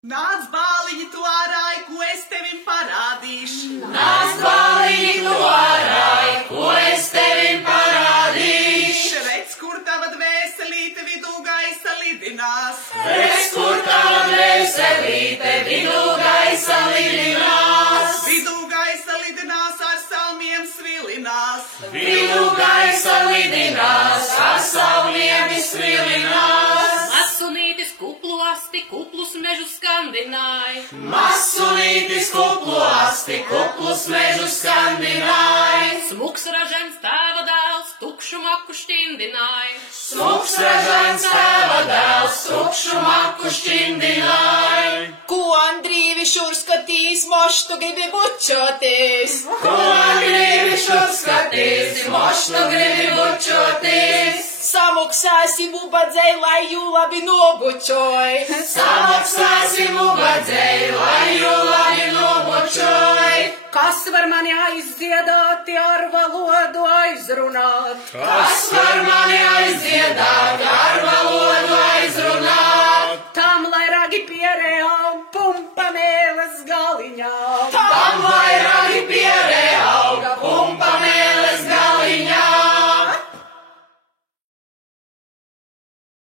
Nāc, bāliņi, tu ārāj, ko es tevim parādīšu. Nāc, bāliņi, tu ārāj, ko es tevim parādīšu. Redz, kur tava dvēselīte vidū gaisa lidinās. Redz, kur tava dvēselīte vidū gaisa lidinās. Vidū gaisa lidinās, ar salmiem svilinās. Vidū gaisa lidinās, ar salmiem svilinās. Masunītis kuplu asti, kuplus mežus skandināja. Masunītis kuplu asti, kuplus mežus skandināja. Smuks ražens tēva dēls, tukšu maku šķindināja. Smuks ražens tēva dēls, tukšu maku šķindināja. Ko Andrīvi šur skatīs, moš tu gribi bučoties? Ko Andrīvi šur skatīs, moš tu gribi bučoties? Samaksāsim ubadzei, lai jū labi nobučoj. Samaksāsim ubadzei, lai jū labi nobučoj. Kas var mani aizdziedāt, ar valodu aizrunāt? Kas var mani aizdziedāt, ar valodu aizrunāt?